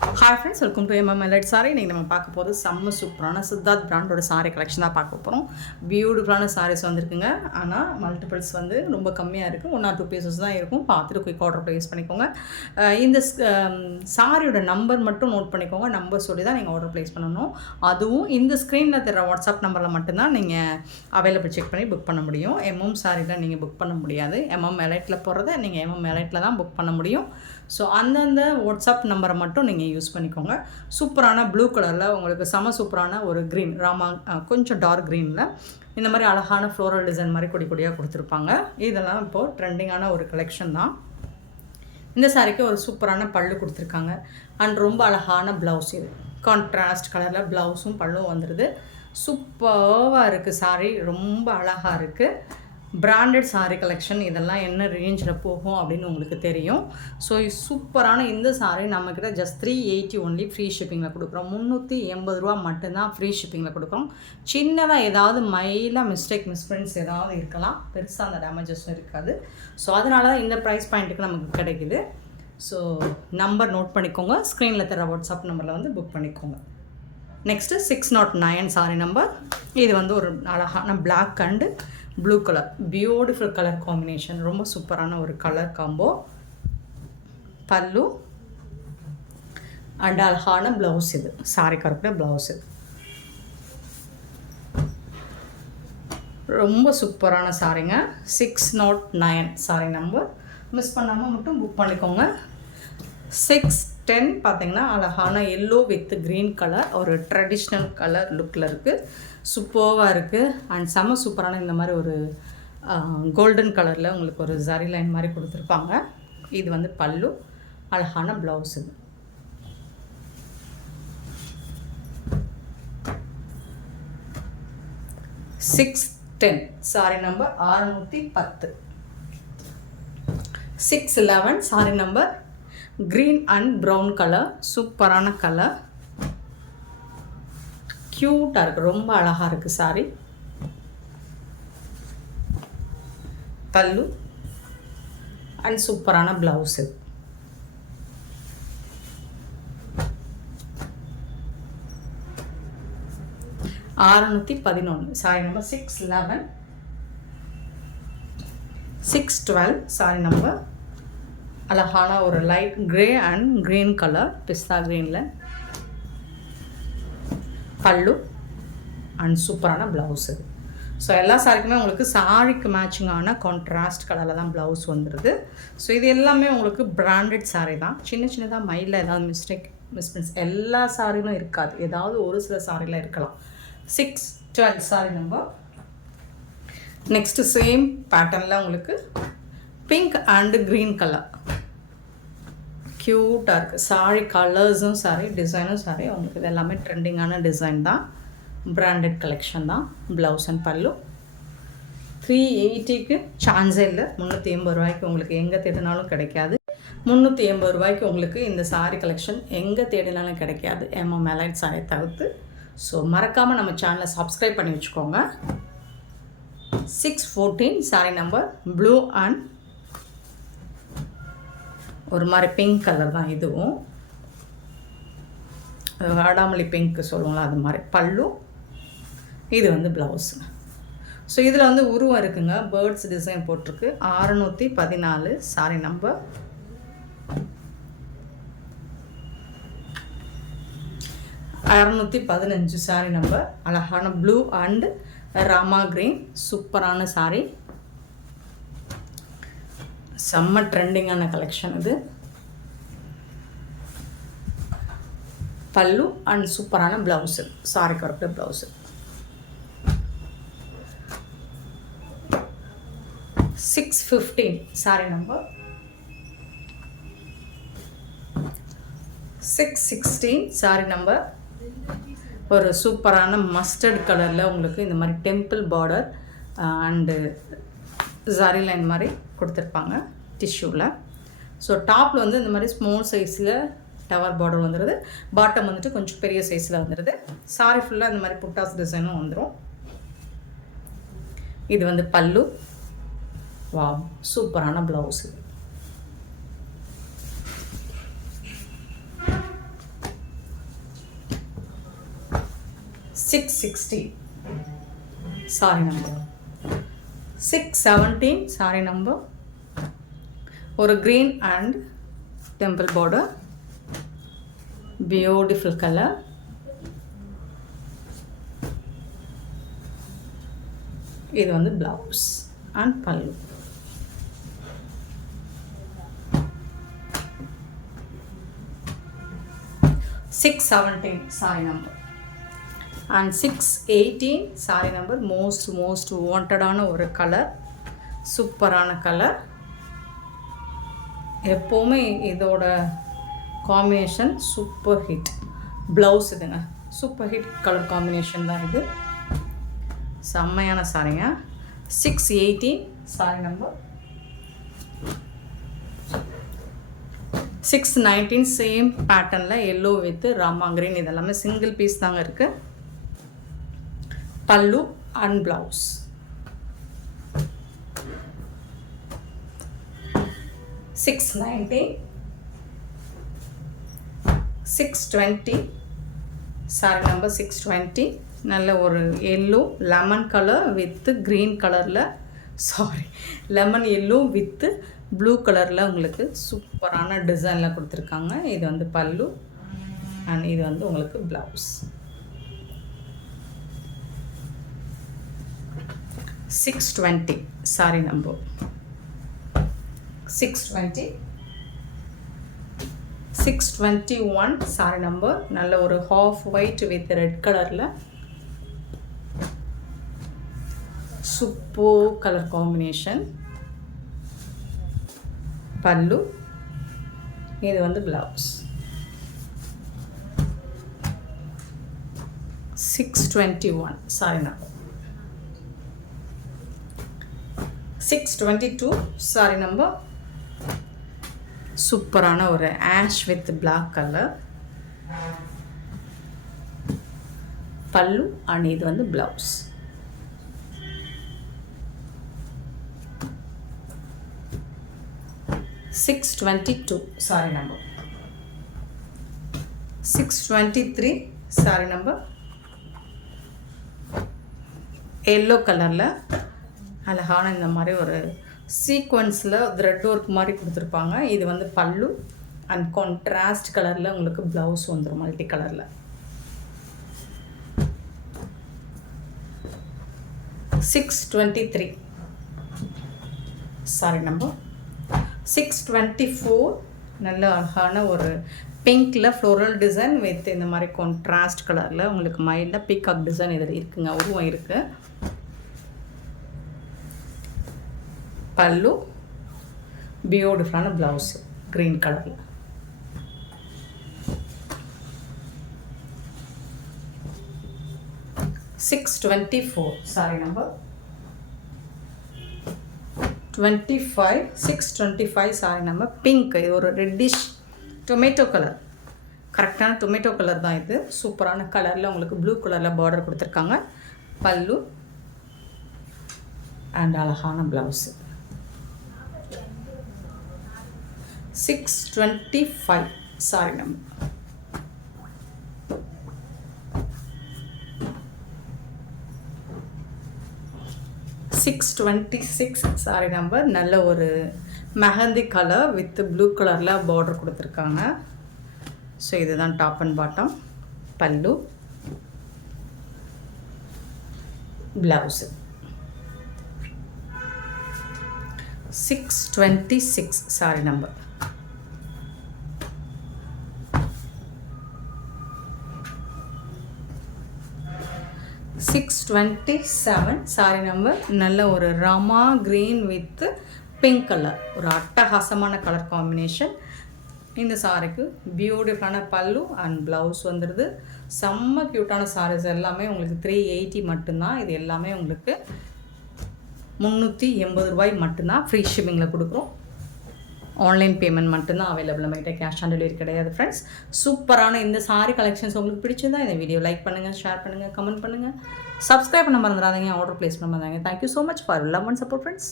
Hi friends, welcome to எம்எம்எல்எட் சாரி. இன்றைக்கி நம்ம பார்க்க போகிறது செம்ம சூப்பரான சித்தார்த் பிராண்டோட சாரி கலெக்ஷன் தான் பார்க்க போகிறோம். பியூட்டிஃபுல்லான சாரீஸ் வந்துருக்குங்க. ஆனால் மல்டிபிள்ஸ் வந்து ரொம்ப கம்மியாக இருக்குது. 1 or 2 பீசஸ் தான் இருக்கும். பார்த்துட்டு குயிக் ஆர்டர் ப்ளேஸ் பண்ணிக்கோங்க. இந்த சாரியோட நம்பர் மட்டும் நோட் பண்ணிக்கோங்க. நம்பர் சொல்லி தான் நீங்கள் ஆர்டர் ப்ளேஸ் பண்ணணும். அதுவும் இந்த ஸ்க்ரீனில் தர வாட்ஸ்அப் நம்பரில் மட்டும்தான் நீங்கள் அவைலபிள் செக் பண்ணி புக் பண்ண முடியும். எம்எம் சாரியில் நீங்கள் புக் பண்ண முடியாது. எம்எம்எல்எட்டில் போகிறத நீங்கள் எம்எம்எல்எட்டில் தான் புக் பண்ண முடியும். ஸோ அந்தந்த வாட்ஸ்அப் நம்பரை மட்டும் நீங்கள் யூஸ் பண்ணிக்கோங்க. சூப்பரான ப்ளூ கலரில் உங்களுக்கு சூப்பரான ஒரு க்ரீன் கொஞ்சம் டார்க் க்ரீனில் இந்த மாதிரி அழகான ஃப்ளோரல் டிசைன் மாதிரி கொடியாக கொடுத்துருப்பாங்க. இதெல்லாம் இப்போது ட்ரெண்டிங்கான ஒரு கலெக்ஷன் தான். இந்த சாரிக்கு ஒரு சூப்பரான பல்லு கொடுத்துருக்காங்க. அண்ட் ரொம்ப அழகான ப்ளவுஸ். இது கான்ட்ராஸ்ட் கலரில் ப்ளவுஸும் பல்லும் வந்துடுது. சூப்பராக இருக்குது சாரி. ரொம்ப அழகாக இருக்குது. Branded sari collection. இதெல்லாம் என்ன ரேஞ்சில் போகும் அப்படின்னு உங்களுக்கு தெரியும். ஸோ சூப்பரான இந்த சாரீ நம்மக்கிட்ட ஜஸ்ட் 380 ஒன்லி ஃப்ரீ ஷிப்பிங்கில் கொடுக்குறோம். 380 ரூபா மட்டும்தான் ஃப்ரீ ஷிப்பிங்கில் கொடுக்குறோம். சின்னதாக ஏதாவது மிஸ்பிரிண்ட்ஸ் ஏதாவது இருக்கலாம். பெருசாக அந்த டேமேஜஸும் இருக்காது. ஸோ அதனால தான் இந்த ப்ரைஸ் பாயிண்ட்டுக்கு நமக்கு கிடைக்குது. ஸோ நம்பர் நோட் பண்ணிக்கோங்க. ஸ்க்ரீனில் தர வாட்ஸ்அப் நம்பரில் வந்து புக் பண்ணிக்கோங்க. Next 609 sari number. இது வந்து ஒரு அழகான black and blue colour, beautiful colour combination. ரொம்ப சூப்பரான ஒரு கலர் காம்போ. பல்லு அண்ட் அழகான ப்ளவுஸ். இது சாரி கருப்பில் ப்ளவுஸ். இது ரொம்ப சூப்பரான சாரிங்க. 609 சாரி நம்பர். மிஸ் பண்ணாமல் மட்டும் புக் பண்ணிக்கோங்க. 610 பார்த்திங்கன்னா அழகான எல்லோ வித் க்ரீன் கலர், ஒரு ட்ரெடிஷ்னல் கலர் லுக்கில் இருக்குது. சூப்பராக இருக்குது. அண்ட் சூப்பரான இந்த மாதிரி ஒரு கோல்டன் கலரில் உங்களுக்கு ஒரு ஜரி லைன் மாதிரி கொடுத்துருப்பாங்க. இது வந்து பல்லு, அழகான ப்ளவுஸ். இது 610 sorry number 610. 611 sorry number. Green and brown colour, சூப்பரான கலர், க்யூட்டாக இருக்குது. ரொம்ப அழகாக இருக்குது சாரி. பல்லு அண்ட் சூப்பரான ப்ளவுஸ். இது 611 சாரி நம்பர். 611. 612 sorry number. அழகான ஒரு light grey and green colour, பிஸ்தா க்ரீனில் பல்லு அண்ட் சூப்பரான ப்ளவுஸ். இது ஸோ எல்லா சாரிக்குமே உங்களுக்கு சாரிக்கு மேட்சிங்கான கான்ட்ராஸ்ட் கலரில் தான் ப்ளவுஸ் வந்துடுது. ஸோ இது எல்லாமே உங்களுக்கு பிராண்டட் சாரீ தான். சின்னதாக மைலில் ஏதாவது மிஸ்பிரிண்ட்ஸ் எல்லா சாரிலும் இருக்காது. ஏதாவது ஒரு சில சாரியில் இருக்கலாம். 612 சாரி நம்பர். நெக்ஸ்ட்டு சேம் பேட்டர்னில் உங்களுக்கு பிங்க் அண்டு க்ரீன் கலர், க்யூட்டாக இருக்குது. சாரி கலர்ஸும் சாரி, டிசைனும் சாரி. உங்களுக்கு இது எல்லாமே ட்ரெண்டிங்கான டிசைன் தான். பிராண்டட் கலெக்ஷன் தான். ப்ளவுஸ் அண்ட் பல்லு. 380க்கு சான்ஸே இல்லை. 380 ரூபாய்க்கு உங்களுக்கு எங்கே தேடினாலும் கிடைக்காது. 380 ரூபாய்க்கு உங்களுக்கு இந்த சாரி கலெக்ஷன் எங்கே தேடினாலும் கிடைக்காது, எம்எம்எல்எட் சாரி தவிர்த்து. ஸோ மறக்காமல் நம்ம சேனலை சப்ஸ்கிரைப் பண்ணி வச்சுக்கோங்க. 614 சாரி நம்பர். ப்ளூ அண்ட் ஒரு மாதிரி பிங்க் கலர் தான். இதுவும் வாடாமல்லி பிங்க் சொல்லுவோம்ல, அது மாதிரி. பல்லு. இது வந்து ப்ளவுஸ். ஸோ இதில் வந்து உருவம் இருக்குங்க. பேர்ட்ஸ் டிசைன் போட்டிருக்கு. 614 சாரி நம்பர். அறுநூற்றி சாரி நம்பர். அழகான ப்ளூ அண்ட் ராமா க்ரீன், சூப்பரான சாரி. செம்ம ட்ரெண்டிங்கான கலெக்ஷன் இது. பல்லு அண்ட் சூப்பரான ப்ளவுஸு, சாரி கருப்பில் blouse. 615 sari number. 616 sari number. ஒரு சூப்பரான மஸ்டர்ட் கலரில் உங்களுக்கு இந்த மாதிரி temple border and zari line மாதிரி கொடுத்துருப்பாங்க டிஷ்யூவில். ஸோ டாப்பில் வந்து இந்த மாதிரி ஸ்மால் சைஸில் டவர் பார்டர் வந்துடுது. பாட்டம் வந்துட்டு கொஞ்சம் பெரிய சைஸில் வந்துடுது. சாரி ஃபுல்லாக இந்த மாதிரி புட்டாஸ் டிசைனும் வந்துடும். இது வந்து பல்லு. வாவ், சூப்பரான blouse. 660 saree number. 617 saree number. ஒரு green and temple border, beautiful color. இது வந்து blouse and pallu. Six 17 saree number and 618 saree number. most wanted ஆன ஒரு கலர், சூப்பரான கலர். எப்போவுமே இதோட காம்பினேஷன் சூப்பர் ஹிட். ப்ளவுஸ் இதுங்க சூப்பர் ஹிட் கலர் காம்பினேஷன் தான் இது. செம்மையான சாரிங்க. 618 சாரி நம்பர். 619 சேம் பேட்டர்னில் எல்லோ வித் ராமா கிரீன், இதெல்லாமே சிங்கிள் பீஸ் தாங்க இருக்குது. பல்லு அண்ட் ப்ளவுஸ். 619 620 sorry number. 620 நல்ல ஒரு yellow lemon colour with green கலரில், லெமன் எல்லோ வித்து ப்ளூ கலரில் உங்களுக்கு சூப்பரான டிசைனில் கொடுத்துருக்காங்க. இது வந்து பல்லு அண்ட் இது வந்து உங்களுக்கு blouse. 620 sorry number. 620 621 sorry number. நல்ல ஒரு ஹாஃப் ஒயிட் வித் ரெட் கலரில் சூப்பர் கலர் காம்பினேஷன். பல்லு, இது வந்து blouse. 621 sorry number. 622 sorry number. சூப்பரான ஒரு ஆஷ் வித் பிளாக் கலர். பல்லு அண்ட் இது வந்து blouse. 622 sorry number. 623 sorry number. Yellow கலரில் அழகான இந்த மாதிரி ஒரு சீக்வன்ஸில் த்ரெட் ஒர்க் மாதிரி கொடுத்துருப்பாங்க. இது வந்து பல்லு அண்ட் கான்ட்ராஸ்ட் கலரில் உங்களுக்கு ப்ளவுஸ் வந்துடும் மல்டி கலரில். 623 சாரி நம்பர். 624 நல்ல அழகான ஒரு பிங்க்கில் ஃப்ளோரல் டிசைன் வித் இந்த மாதிரி கான்ட்ராஸ்ட் கலரில் உங்களுக்கு மைல்டாக பீகாக் டிசைன் இதில் இருக்குங்க, உருவம் இருக்குது. பல்லு, பியூட்டிஃபுல்லான ப்ளவுஸு க்ரீன் கலரில். 624 sorry number. 625 sorry number. Pink, இது ஒரு ரெட்டிஷ் டொமேட்டோ கலர், கரெக்டான டொமேட்டோ கலர் தான் இது. சூப்பரான கலரில் உங்களுக்கு ப்ளூ கலரில் பார்டர் கொடுத்துருக்காங்க. பல்லு அண்ட் அழகான blouse. 625 sorry number. 626 sorry number. நல்ல ஒரு மெஹந்தி கலர் வித் ப்ளூ கலரில் பார்டர் கொடுத்துருக்காங்க. ஸோ இதுதான் டாப் அண்ட் பாட்டம். பல்லு, blouse. 626 sorry number. 627 sorry number. நல்ல ஒரு Rama green with pink colour, ஒரு அட்டகாசமான கலர் காம்பினேஷன். இந்த சாரிக்கு பியூட்டிஃபுல்லான பல்லு அண்ட் ப்ளவுஸ் வந்துடுது. செம்ம க்யூட்டான சாரீஸ் எல்லாமே உங்களுக்கு 380 மட்டும்தான். இது எல்லாமே உங்களுக்கு 380 ரூபாய் மட்டும்தான். ஃப்ரீ ஷிப்பிங்கில் கொடுக்குறோம். ஆன்லைன் பேமெண்ட் மட்டும்தான் அவைலபிள். நம்மகிட்ட கேஷ் ஆன் டெலிவரி கிடையாது ஃப்ரெண்ட்ஸ். சூப்பரான இந்த சாரி கலெக்ஷன்ஸ் உங்களுக்கு பிடிச்சிருந்தா இந்த வீடியோ லைக் பண்ணுங்கள், ஷேர் பண்ணுங்கள், கமெண்ட் பண்ணுங்கள், சப்ஸ்கிரைப் பண்ண மறந்துடாதீங்க, ஆர்டர் ப்ளேஸ் பண்ண மறந்துடாதீங்க. Thank you so much for love and support friends.